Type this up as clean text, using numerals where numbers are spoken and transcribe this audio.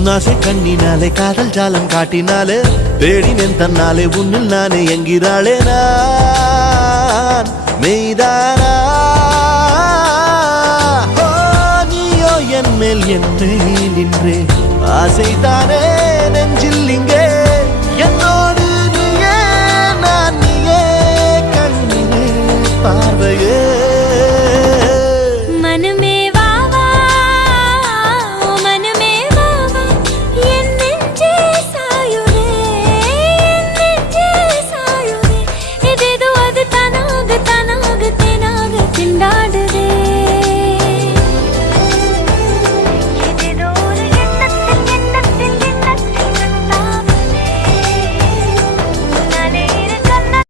உன்னாசை கண்ணினாலே காதல் ஜாலம் காட்டினாலே தேடினேன் தன்னாலே உன்னில் நானே என்கிறாளே நான் மெய்தானா நீயோ என் மேல் என்றே நின்றே ஆசைதானே